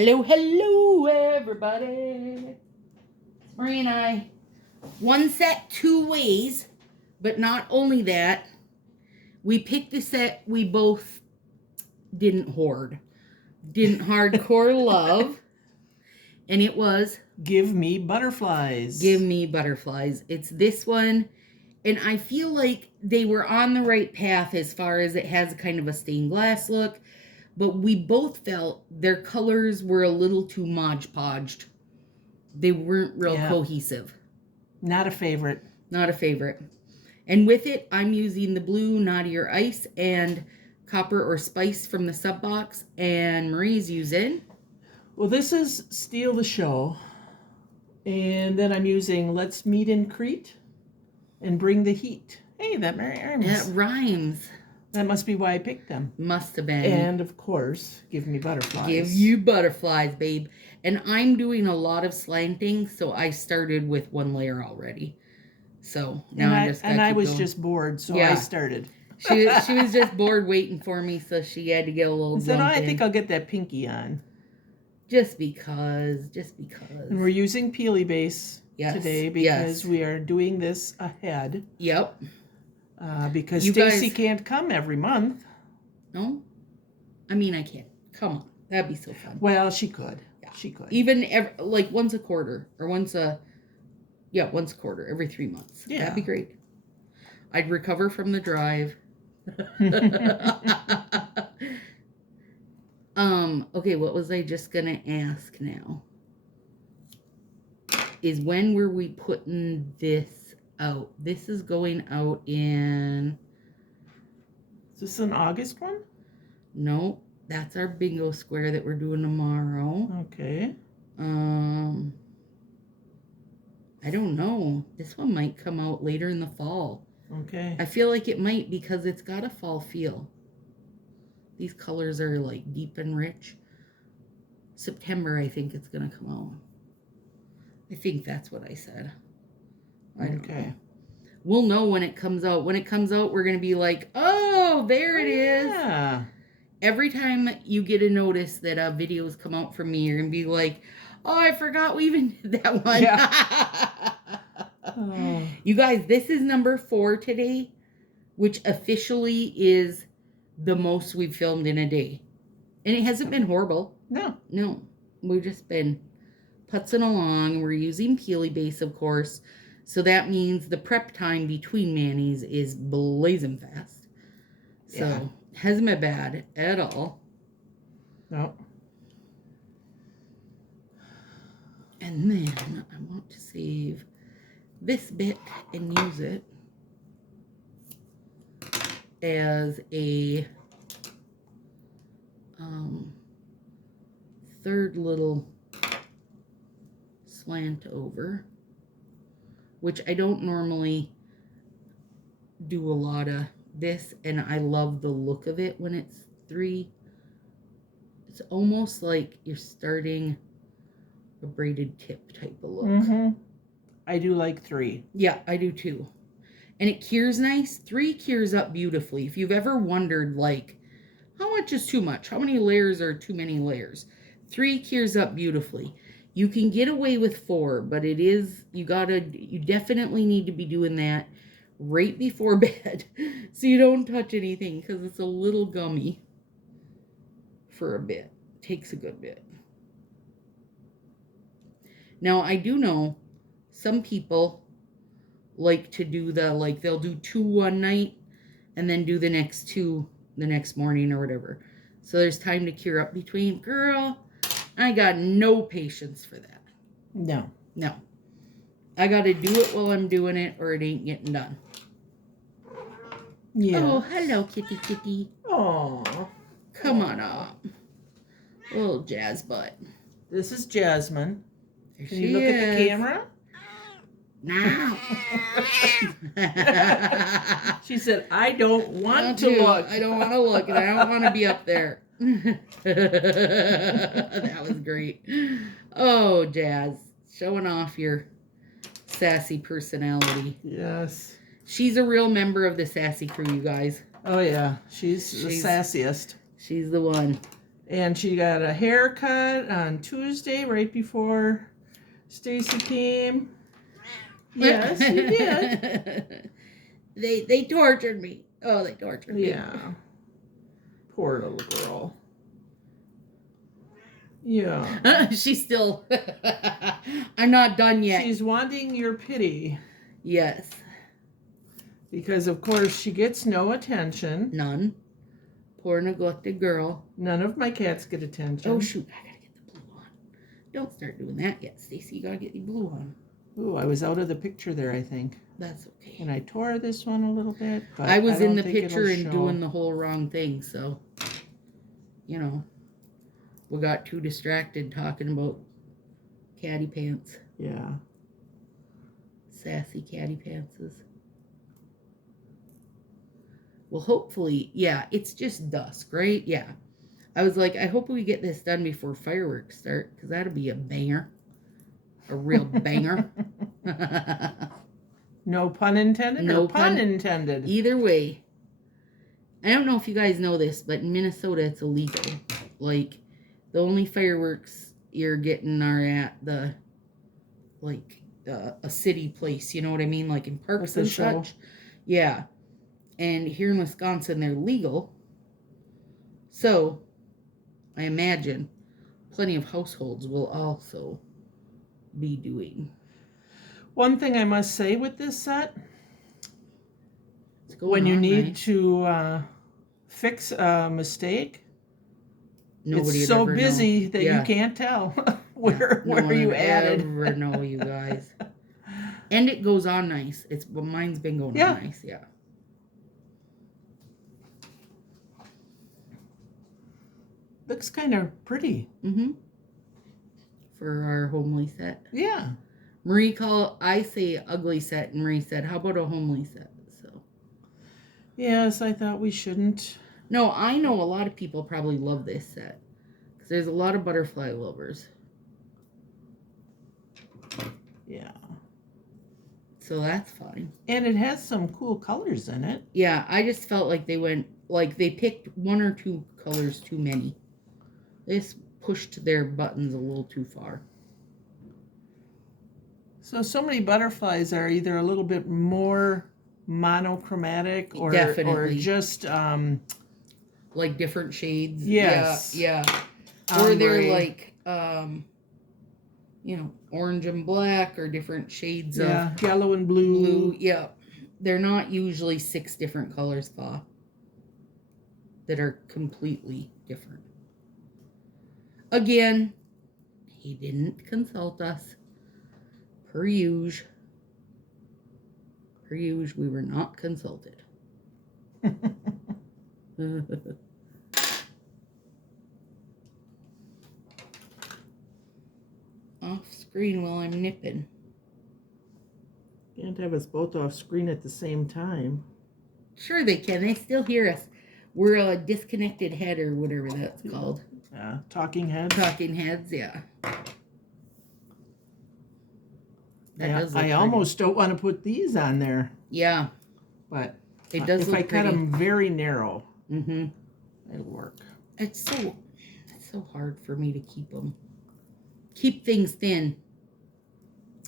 Hello, hello, everybody. It's Marie and I. One set, two ways. But not only that, we picked a set we both didn't hoard. Didn't hardcore love. And it was... Give Me Butterflies. Give Me Butterflies. It's this one. And I feel like they were on the right path as far as it has kind of a stained glass look. But we both felt their colors were a little too Mod Podged. They weren't real cohesive. Not a favorite. Not a favorite. And with it, I'm using the blue Naughtier Ice and Copper or Spice from the sub box. And Marie's using... Well, this is Steal the Show. And then I'm using Let's Meet in Crete and Bring the Heat. Hey, that rhymes. That rhymes. That must be why I picked them. Must have been. And, of course, Give Me Butterflies. Give You Butterflies, babe. And I'm doing a lot of slanting, so I started with one layer already. So now I just got to keep I was going. just bored, so I started. She was just bored waiting for me, so she had to get a little So I think I'll get that pinky on. Just because. And we're using Peely Base today because we are doing this ahead. Yep. Because Stacy can't come every month. No? I mean, I can't. Come on. That'd be so fun. Well, she could. Yeah. She could. Even like once a quarter or once a quarter, every 3 months. Yeah. That'd be great. I'd recover from the drive. Okay, what was I just gonna ask now? Is when were we putting this out? This is going out in... Is this an August one? No, that's our bingo square that we're doing tomorrow. Okay. I don't know. This one might come out later in the fall. Okay. I feel like it might because it's got a fall feel. These colors are like deep and rich. September, I think it's going to come out. I think that's what I said. I don't know. We'll know when it comes out. When it comes out, we're going to be like, oh, there it is. Yeah. Every time you get a notice that a video's come out from me, you're going to be like, oh, I forgot we even did that one. Yeah. You guys, this is number 4 today, which officially is the most we've filmed in a day. And it hasn't been horrible. No. We've just been putzing along. We're using Peely Base, of course. So that means the prep time between manis is blazing fast. So hasn't been bad at all. No. And then I want to save this bit and use it as a third little slant over, which I don't normally do a lot of this, and I love the look of it when it's 3. It's almost like you're starting a braided tip type of look. Mm-hmm. I do like 3. Yeah, I do too. And it cures nice. 3 cures up beautifully. If you've ever wondered, like, how much is too much? How many layers are too many layers? 3 cures up beautifully. You can get away with 4, but it is, you definitely need to be doing that right before bed so you don't touch anything because it's a little gummy for a bit. It takes a good bit. Now, I do know some people like to do they'll do 2 one night and then do the next 2 the next morning or whatever. So there's time to cure up between. Girl, I got no patience for that. No. I got to do it while I'm doing it or it ain't getting done. Yeah. Oh, hello, kitty. Aw. Come on up. Little jazz butt. This is Jasmine. There Can you look at the camera? Now. She said, I don't want to look. I don't want to look, and I don't want to be up there. That was great. Oh, Jazz. Showing off your sassy personality. Yes. She's a real member of the Sassy crew, you guys. Oh, yeah. She's the sassiest. She's the one. And she got a haircut on Tuesday right before Stacy came. Yes, you did. They tortured me. Oh, they tortured me. Yeah. Poor little girl. Yeah. She's still. I'm not done yet. She's wanting your pity. Yes. Because, of course, she gets no attention. None. Poor neglected girl. None of my cats get attention. Oh, shoot. I gotta get the blue on. Don't start doing that yet, Stacy. You gotta get the blue on. Ooh, I was out of the picture there, I think. That's okay. And I tore this one a little bit. But I was in the don't think picture and it'll doing show. the whole wrong thing, so, you know, we got too distracted talking about catty pants. Yeah. Sassy catty pantses. Well, hopefully, yeah, it's just dusk, right? Yeah. I was like, I hope we get this done before fireworks start, because that'll be a banger. A real banger. No pun intended No or pun intended? Either way. I don't know if you guys know this, but in Minnesota, it's illegal. Like, the only fireworks you're getting are at the, like, a city place. You know what I mean? Like in parks and such. Yeah. And here in Wisconsin, they're legal. So, I imagine plenty of households will also be doing. One thing I must say with this set, when you need to fix a mistake, it's so busy that you can't tell where you added. Never know, you guys. And it goes on nice. Mine's been going on nice, yeah. Looks kind of pretty. Mm-hmm. For our homely set. Yeah. I say ugly set, and Marie said, how about a homely set? So. Yes, I thought we shouldn't. No, I know a lot of people probably love this set. Because there's a lot of butterfly lovers. Yeah. So that's fine. And it has some cool colors in it. Yeah, I just felt like they picked one or two colors too many. They pushed their buttons a little too far. So many butterflies are either a little bit more monochromatic or just like different shades. Yes. Yeah. Or they're like orange and black or different shades of yellow and blue. Yeah. They're not usually 6 different colors that are completely different. Again, he didn't consult us. Per usual. We were not consulted. Off screen while I'm nipping. Can't have us both off screen at the same time. Sure they can. They still hear us. We're a disconnected head or whatever that's called. Yeah, talking heads. Talking heads, yeah. I almost don't want to put these on there. Yeah. But it does if look I pretty. cut them very narrow, mm-hmm. it'll work. It's so hard for me to keep things thin.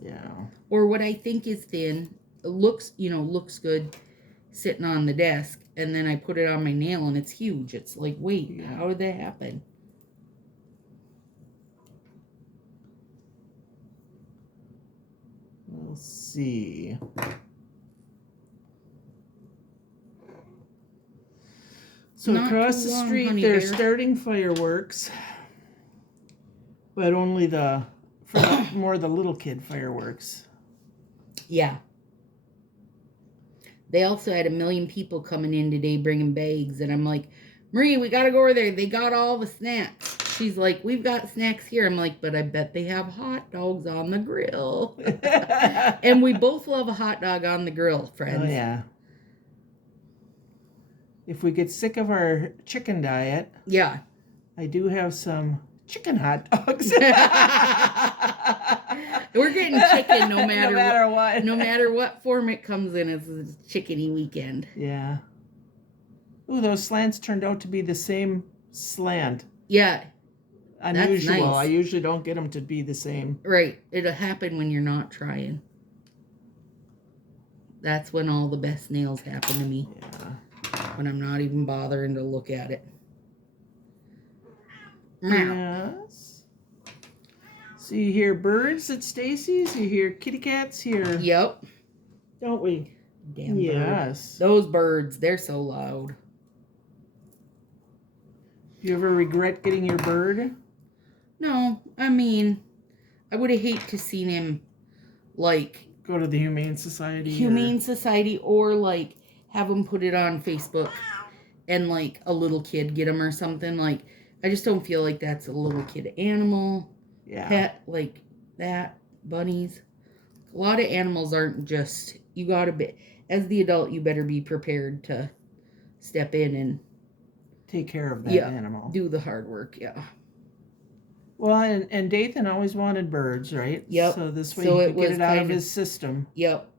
Yeah. Or what I think is thin, looks good sitting on the desk, and then I put it on my nail and it's huge. It's like, wait, how did that happen? We'll see. So across the street, they're starting fireworks, but only more the little kid fireworks. Yeah. They also had 1 million people coming in today bringing bags, and I'm like, Marie, we got to go over there. They got all the snacks. She's like, we've got snacks here. I'm like, but I bet they have hot dogs on the grill. And we both love a hot dog on the grill, friends. Oh, yeah. If we get sick of our chicken diet, yeah, I do have some chicken hot dogs. We're getting chicken no matter what. No matter what form it comes in, it's a chickeny weekend. Yeah. Ooh, those slants turned out to be the same slant. Yeah, unusual. nice. I usually don't get them to be the same. Right. It'll happen when you're not trying. That's when all the best nails happen to me. Yeah. When I'm not even bothering to look at it. Yes. So you hear birds at Stacy's, you hear kitty cats here. Yep. Don't we? Damn yes. bird. Those birds, they're so loud. You ever regret getting your bird? No, I mean, I would have hate to seen him, like, go to the Humane Society. Humane Society, or like have him put it on Facebook, and like a little kid get him or something. Like, I just don't feel like that's a little kid animal. Yeah. Pet like that. Bunnies. A lot of animals aren't just. You gotta be, as the adult, you better be prepared to step in and take care of that animal. Do the hard work, yeah. Well, and Dathan always wanted birds, right? Yep. So this way he could get it out of his system. Yep.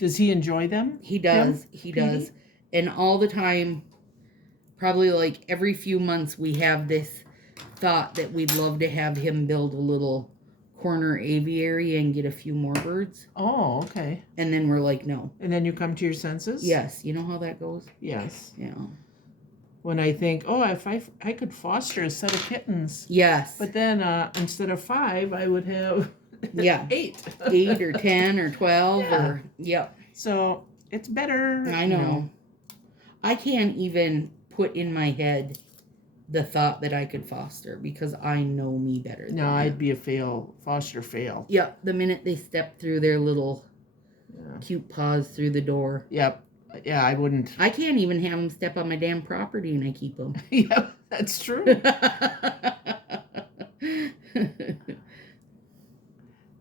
Does he enjoy them? He does. He does. And all the time, probably like every few months, we have this thought that we'd love to have him build a little corner aviary and get a few more birds. Oh, okay. And then we're like, no. And then you come to your senses? Yes. You know how that goes? Yes. Yeah. When I think, oh, if I could foster a set of kittens. Yes. But then instead of 5, I would have 8. 8 or 10 or 12 or, yep. So it's better. I know. I can't even put in my head the thought that I could foster because I know me better. No, I'd be a foster fail. Yep. The minute they step through their little cute paws through the door. Yep. Yeah, I wouldn't. I can't even have them step on my damn property and I keep them. Yep, that's true.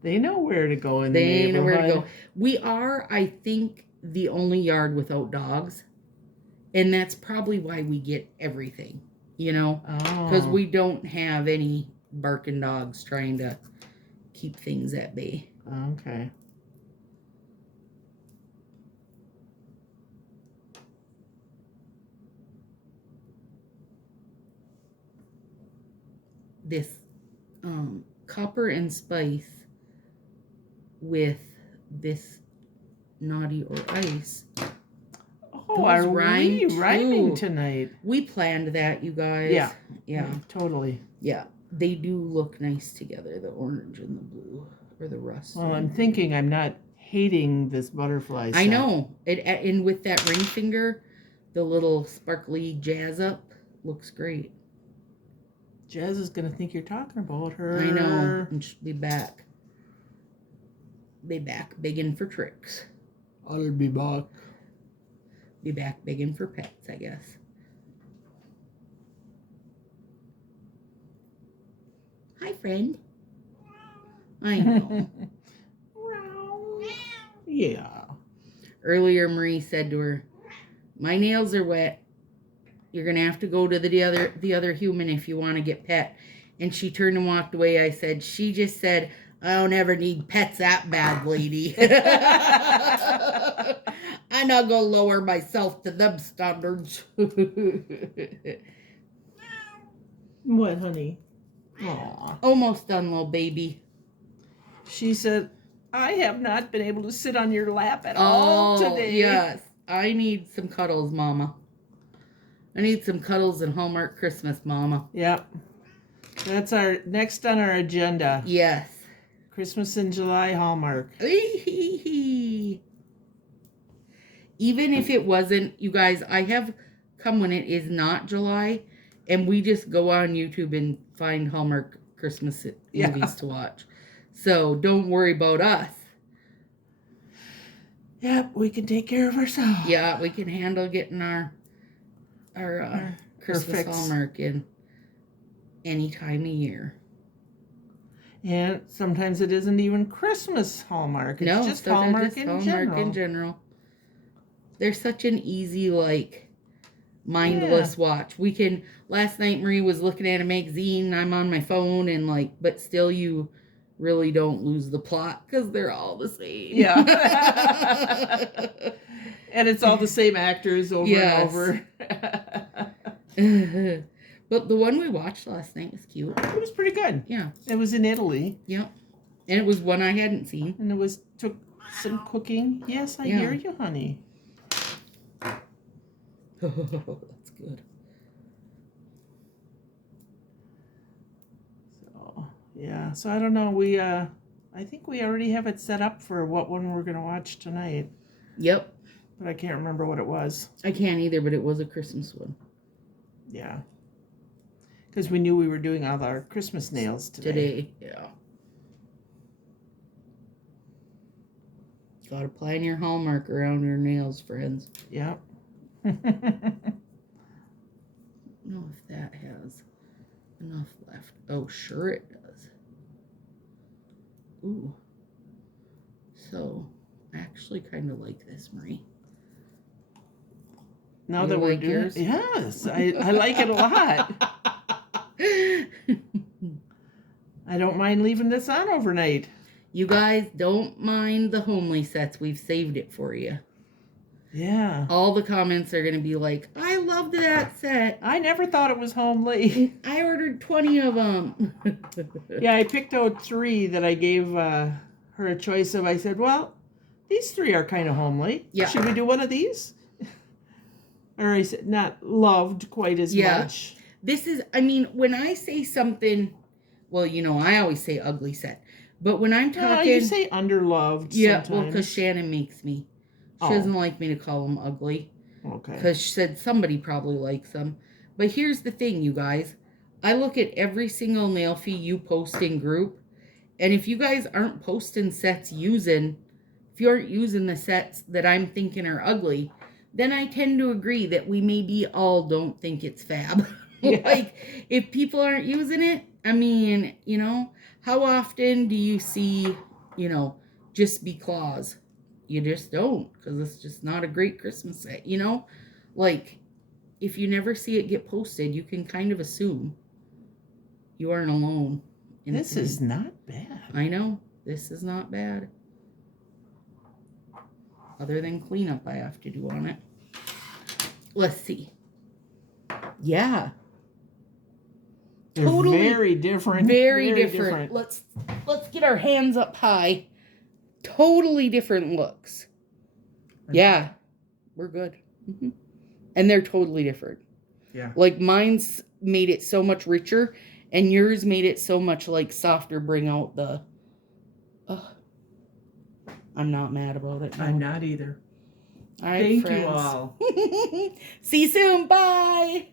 They know where to go in the neighborhood. They know where to go. We are, I think, the only yard without dogs. And that's probably why we get everything, you know? Because we don't have any barking dogs trying to keep things at bay. Okay. This copper and spice with this naughty or ice. Oh, are we rhyming tonight? We planned that, you guys. Yeah, totally. Yeah, they do look nice together, the orange and the blue, or the rust. Well, I'm thinking I'm not hating this butterfly set. I know. And with that ring finger, the little sparkly jazz up looks great. Jazz is going to think you're talking about her. I know. And she'll be back. Be back begging for tricks. I'll be back. Be back begging for pets, I guess. Hi, friend. I know. Yeah. Earlier, Marie said to her, "My nails are wet. You're going to have to go to the other human if you want to get pet." And she turned and walked away. I said, "She just said, I don't ever need pets that bad, lady." I'm not going to lower myself to them standards. What, honey? Aww. Almost done, little baby. She said, "I have not been able to sit on your lap at all today." Yes. I need some cuddles, Mama. I need some cuddles and Hallmark Christmas, Mama. Yep. That's our next on our agenda. Yes. Christmas in July, Hallmark. Even if it wasn't, you guys, I have come when it is not July, and we just go on YouTube and find Hallmark Christmas movies to watch. So don't worry about us. Yep, we can take care of ourselves. Yeah, we can handle getting our Christmas Hallmark in any time of year. And sometimes it isn't even Christmas Hallmark. It's just Hallmark in general. They're such an easy, like, mindless watch. We can, last night Marie was looking at a magazine, I'm on my phone, and like, but still you really don't lose the plot because they're all the same. Yeah. And it's all the same actors over and over. But the one we watched last night was cute. It was pretty good. Yeah. It was in Italy. Yep. And it was one I hadn't seen. And it took some cooking. Yes, I hear you, honey. That's good. So, yeah. So I don't know. I think we already have it set up for what one we're going to watch tonight. Yep. But I can't remember what it was. I can't either, but it was a Christmas one. Yeah. Because we knew we were doing all our Christmas nails today. Yeah. Gotta plan your Hallmark around your nails, friends. Yep. I don't know if that has enough left. Oh, sure it does. Ooh. So, I actually kind of like this, Marie. Now that we're doing yours? Yes, I like it a lot. I don't mind leaving this on overnight. You guys don't mind the homely sets. We've saved it for you. Yeah. All the comments are going to be like, I loved that set. I never thought it was homely. I ordered 20 of them. Yeah, I picked out 3 that I gave her a choice of. I said, well, these 3 are kind of homely. Yeah. Should we do one of these? Or I said, not loved quite as much. This is, I mean, when I say something, well, you know, I always say ugly set. But when I'm talking... you say underloved sometimes. Well, because Shannon makes me. She doesn't like me to call them ugly. Okay. Because she said somebody probably likes them. But here's the thing, you guys. I look at every single nail fee you post in group. And if you guys aren't posting sets if you aren't using the sets that I'm thinking are ugly, then I tend to agree that we maybe all don't think it's fab. Yeah. Like, if people aren't using it, I mean, you know, how often do you see, you know, just be claws? You just don't, because it's just not a great Christmas set, you know? Like, if you never see it get posted, you can kind of assume you aren't alone. This is not bad. I know. This is not bad. Other than cleanup I have to do on it. Let's see. Yeah. They're Totally very different. Very different. Let's get our hands up high. Totally different looks. Yeah. We're good. Mm-hmm. And they're totally different. Yeah. Like mine's made it so much richer and yours made it so much like softer, bring out the... I'm not mad about it. No. I'm not either. All right, Thank friends. you all. See you soon. Bye.